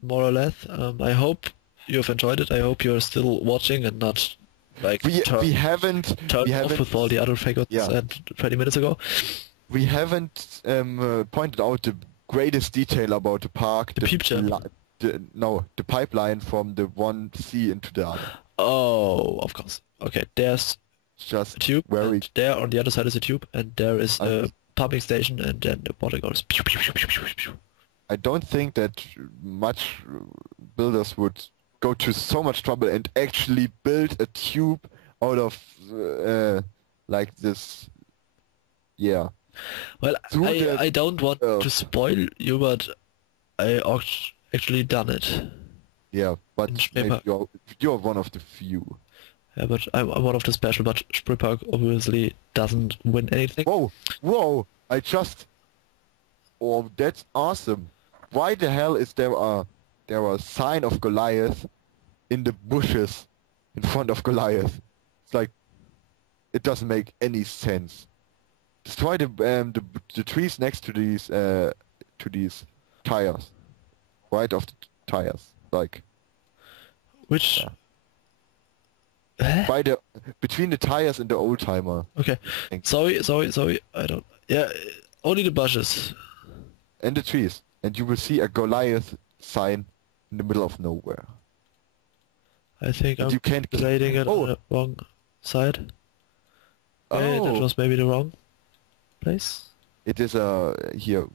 more or less. I hope you have enjoyed it. I hope you're still watching and not like we haven't turned off with all the other faggots Yeah. and 20 minutes ago. we haven't pointed out the greatest detail about the park. The peep jam. The pipeline from the one sea into the other. Oh, of course. Okay, there's Just a tube, very and there on the other side is a tube, and there is a And- pumping station, and then the water goes pew, pew, pew, pew, pew, pew. I don't think that much builders would go to so much trouble and actually build a tube out of like this. Yeah. Well, Through the- I don't want Oh. to spoil you, but I actually done it. Yeah, but In maybe Schneepark. you're one of the few. Yeah, but I'm one of the special, but Spreepark obviously doesn't win anything. Whoa! I just... Oh, that's awesome. Why the hell is there a sign of Goliath in the bushes in front of Goliath? It's like, it doesn't make any sense. Destroy the trees next to these tires. Right of the tires. Like, Which? by the between the tires and the old timer. Okay. Sorry. I don't. Yeah, only the bushes. And the trees. And you will see a Goliath sign in the middle of nowhere. I think And I'm you can't relating it on the wrong side. Okay, that was maybe the wrong place. It is here.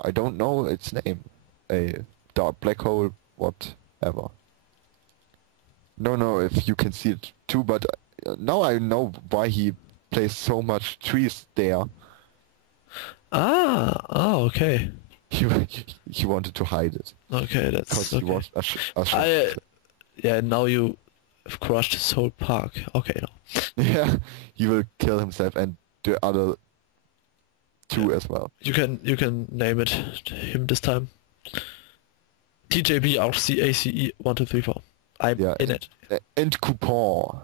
I don't know its name. A dark black hole, whatever. No, if you can see it too, but now I know why he placed so much trees there. Okay. He wanted to hide it. Okay, that's Because okay. he was ashamed. Yeah, now you have crushed his whole park. Okay, no. Yeah, he will kill himself and the other two as well. You can name it him this time. TJB auch CACE 1 2 3 4. I'm in it. And coupon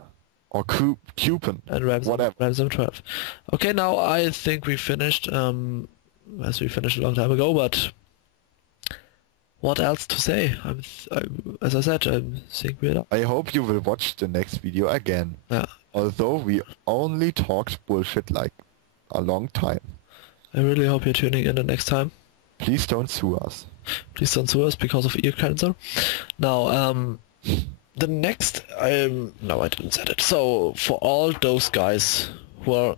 or coupon And Ramsam 12. Okay, now I think we finished. As we finished a long time ago, but what else to say? As I said, I think we're done. I hope you will watch the next video again. Yeah. Although we only talked bullshit like a long time. I really hope you're tuning in the next time. Please don't sue us. Please don't sue us because of ear cancer. Now, the next, no, I didn't say it. So, for all those guys who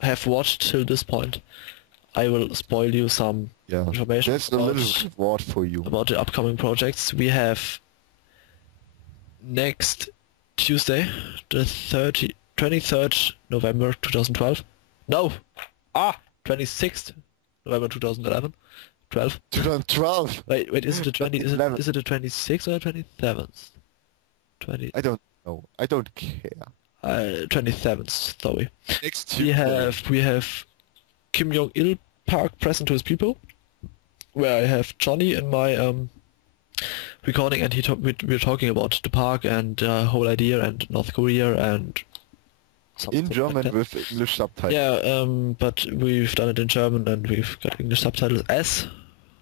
have watched till this point, I will spoil you some information There's a little reward for you. about the upcoming projects. We have next Tuesday, the 23rd November 2012. No! 26th November 2011. 12. 2012! Wait, is it the 20? Is it the 26th or the 27th? 20. I don't know. I don't care. 27th. Sorry. Next Tuesday. We have Kim Jong-il Park present to his people, where I have Johnny in my recording, and we're talking about the park and the whole idea and North Korea and in German like with English subtitles. Yeah, but we've done it in German and we've got English subtitles as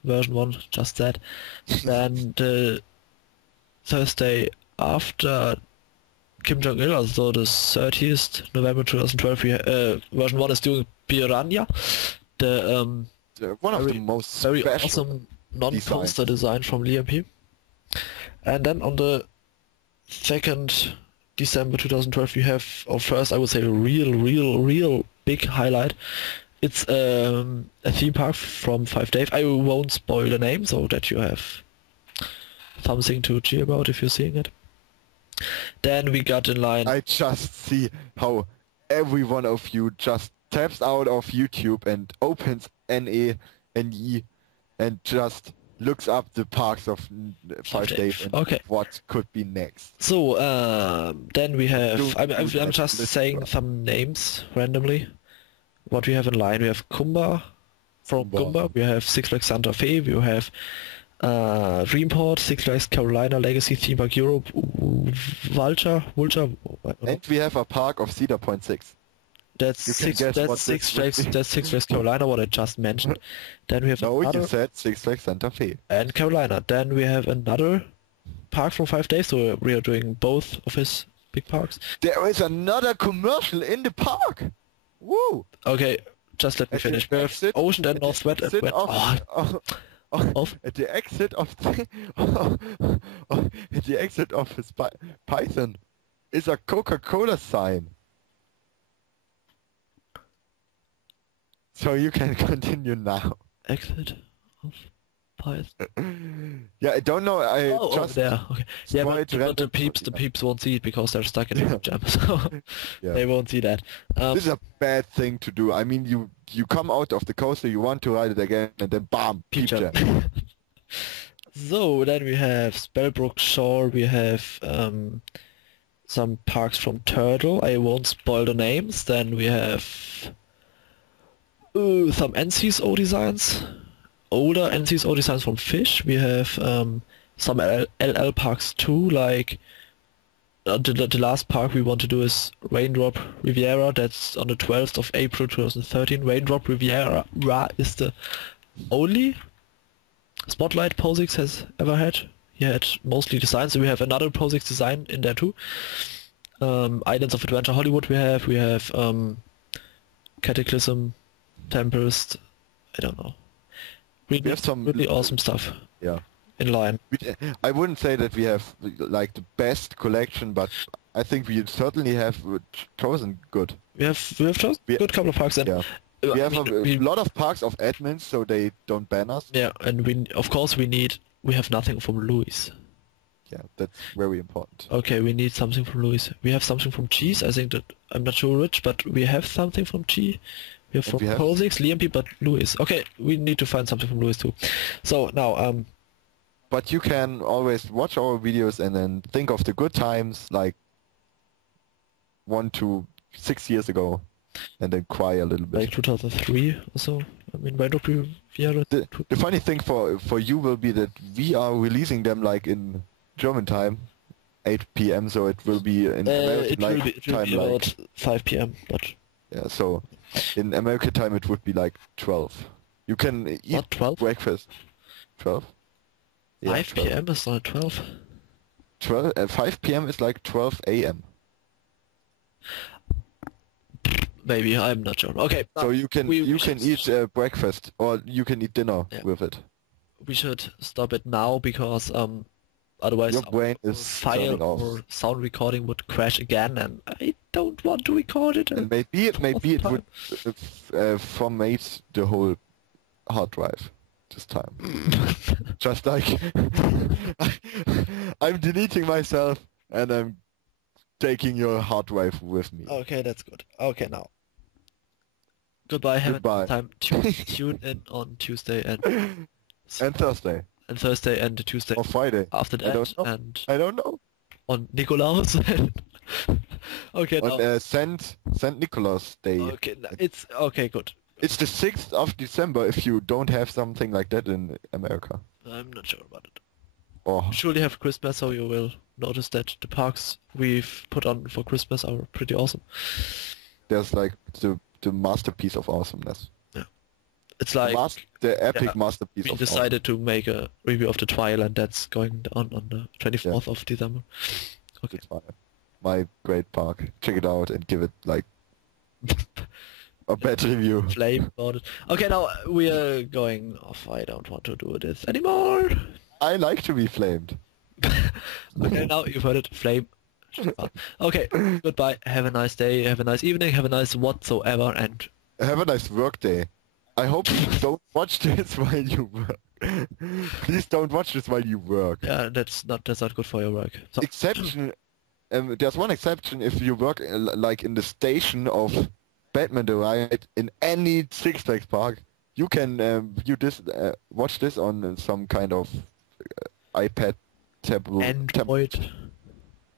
version 1, just that. Then the Thursday after Kim Jong-il, so the 30th November 2012, version 1 is doing Piranha, the one of the most very special awesome non-poster design from LMP. And then on the 2nd December 2012 we have our first, I would say, real big highlight. It's a theme park from 5 Dave. I won't spoil the name so that you have something to cheer about if you're seeing it. Then we got in line... I just see how every one of you just taps out of YouTube and opens NE and just looks up the parks of 5 Dave and what could be next. So then we have... I'm just saying some names randomly. What we have in line, we have Kumba from Kumba, we have SixFlags Santa Fe, we have Dreamport, SixFlags Carolina, Legacy Theme Park Europe, Vulture, and we have a park of Cedar Point 6. That's Six Flags Carolina, what I just mentioned. Then we have you said SixFlags Santa Fe. And Carolina. Then we have another park from 5 Days, so we are doing both of his big parks. There is another commercial in the park! Woo! Okay, just let me finish. We have Ocean and Northwest. At the exit of at the exit of his Python is a Coca-Cola sign. So you can continue now. Exit of Python. Yeah, I don't know. Just there. Okay. Yeah, but the peeps won't see it because they're stuck in a jam, so they won't see that. This is a bad thing to do. I mean, you come out of the coaster, you want to ride it again, and then bam, peep jam. So then we have Spellbrook Shore. We have some parks from Turtle. I won't spoil the names. Then we have some NCSO designs. older NCSO designs from Fish. We have some LL parks too, like the last park we want to do is Raindrop Riviera. That's on the 12th of April 2013. Raindrop Riviera is the only spotlight POSIX has ever had. He had mostly designs, so we have another POSIX design in there too. Islands of Adventure Hollywood we have Cataclysm, Tempest, I don't know. We have some really awesome stuff. Yeah. In line. I wouldn't say that we have like the best collection, but I think we certainly have chosen good. We have chosen good couple of parks, and yeah. We have a lot of parks of admins, so they don't ban us. Yeah, and we have nothing from Louis. Yeah, that's very important. Okay, we need something from Louis. We have something from Cheese. I think that I'm not sure which, but we have something from G. We have from POSIX, Liamp, but Louis. Okay, we need to find something from Louis too. So now But you can always watch our videos and then think of the good times, like 1 to 6 years ago, and then cry a little bit. Like 2003 or so. I mean, why don't we? The funny thing for you will be that we are releasing them like in German time, 8 p.m. So it will be in American time, be about like 5 p.m. But yeah, so in American time it would be like 12. You can eat not 12? Breakfast. 12. Yeah, 5 p.m. is not 12. 5 p.m. is like 12 a.m. Maybe, I'm not sure. Okay. So you can eat breakfast or you can eat dinner with it. We should stop it now because otherwise your brain is file or sound recording would crash again, and I don't want to record it. And maybe it would formate the whole hard drive. This time. Just like I'm deleting myself and I'm taking your hard drive with me. Okay, that's good. Okay, now. Goodbye, have a time to tune in on Tuesday and Thursday. And Thursday and Tuesday. Or Friday. After that. I don't know. On Nikolaus. Okay, on now. Saint Nicholas Day. Okay, it's okay, good. It's the 6th of December if you don't have something like that in America. I'm not sure about it. Oh. We surely have Christmas, so you will notice that the parks we've put on for Christmas are pretty awesome. There's like the masterpiece of awesomeness. Yeah. It's like the epic masterpiece of we decided to make a review of the trial, and that's going on the 24th of December. Okay. My great park. Check it out and give it like a bad review. Flame about it. Okay, now we are going off. I don't want to do this anymore. I like to be flamed. Okay, now you've heard it. Flame. Okay, goodbye. Have a nice day. Have a nice evening. Have a nice whatsoever, and have a nice work day. I hope you don't watch this while you work. Please don't watch this while you work. Yeah, that's not good for your work. So. Exception. There's one exception if you work like in the station of Batman the Ride in any Six Flags park. You can watch this on some kind of iPad tablet.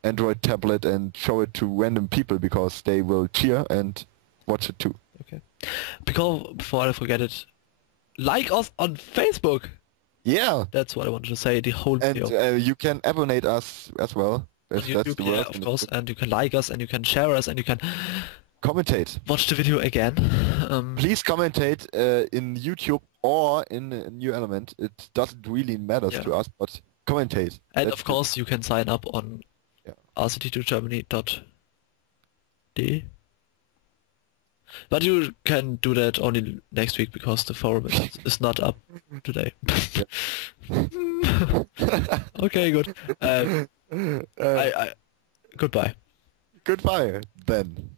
Android tablet and show it to random people because they will cheer and watch it too. Okay. Before I forget it, like us on Facebook. Yeah. That's what I wanted to say. The whole video. And you can abonnate us as well. If that's the word. Of course. And you can like us and you can share us and you can commentate. Watch the video again. Please commentate in YouTube or in New Element. It doesn't really matter to us, but commentate. And of course you can sign up on rct2germany.de. But you can do that only next week because the forum is not up today. Okay, good. Goodbye. Goodbye, then.